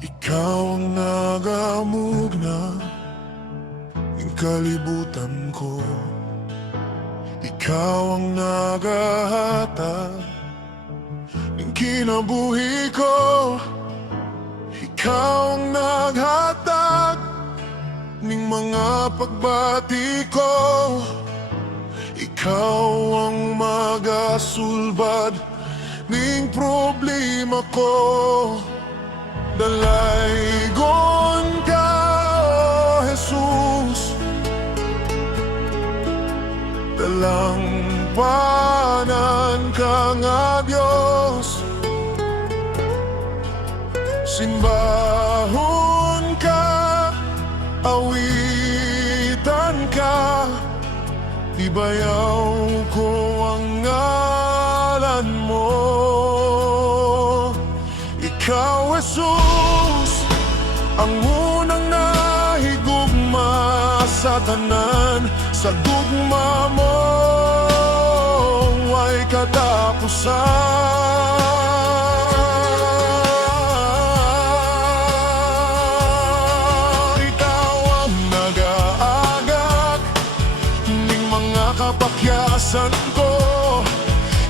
Ikaw ang nagamugna ng kalibutan ko. Ikaw ang naghahatag ng kinabuhi ko. Ikaw ang naghatag ng mga pagbati ko. Ikaw ang magasulbad ng problema ko. Dalaygon ka, O Jesus, dalampanan ka nga Diyos. Simbahon ka, awitan ka, ibayaw ko ang ngalan mo. Ikaw, Jesus, ang unang nahigugma sa tanan. Sa gugma mo ay katapusan. Ikaw ang nag-aagak ng mga kapakyasan ko.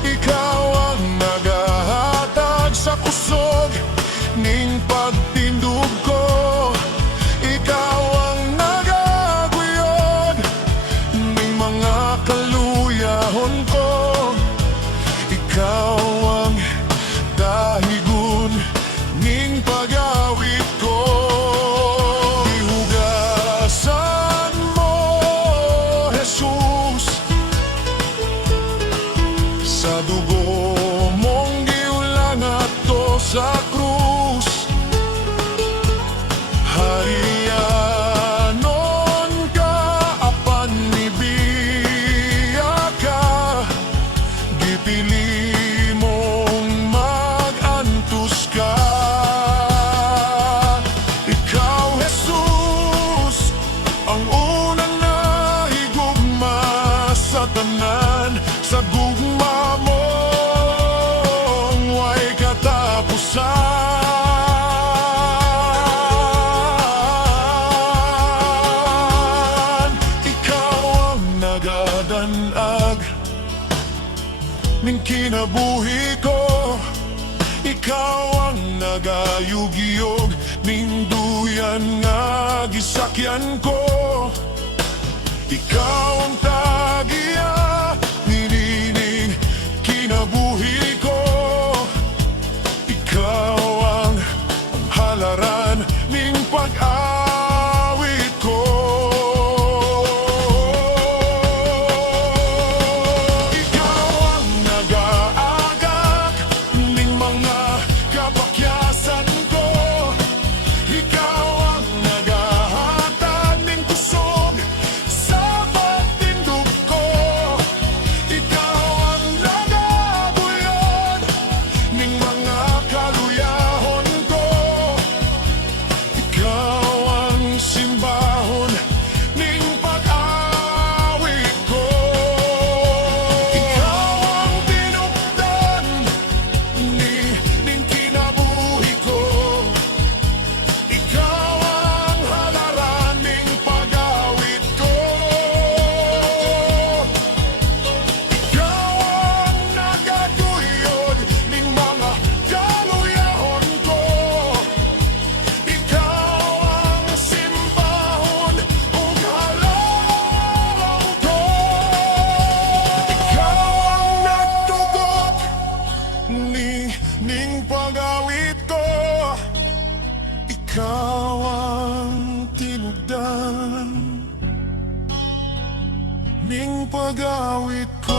Ikaw ang naghahatag sa kusog ning pagtindog ko. Ikaw ang nagaguyod ning mga kaluyahon ko. Ikaw ang dahigon ning pag-awit ko. Ihugasan mo, Jesus, sa dugo mong giulangat to sa krus. Harianon ka, apan nibiya ka, gipili mong mag-antos ka. Ikaw, Jesus, ang unang nahigugma sa tanan. Sa gugma mo ay katapusan. Ikaw ang nagadanag ning kinabuhi ko. Ikaw ang nagayugyog ning duyan nga gisakyan ko. Ikaw ang tagiya ninining kinabuhi ko. Ikaw ang halaran ning pag-awit ko. Ikaw ang nag-aagak ning mga kapakyasan ko. Ikaw ang naghahatag ning kusog sa pagtindog ko. Ikaw ang nagabuyod ning mga kaluyahon ko. Ikaw ang simbahon ning pag-awit ko. Ikaw ang tinupdan ning kinabuhi ko. Ikaw ang halaran ning pag-awit ko. Ikaw ang nagatuyod ning mga kaluyahon ko. Ikaw ang simbahon ug halaran ko. Ikaw ang nagtugot ning pag-awit ko. Ikaw ang tinugdan ning pag-awit ko.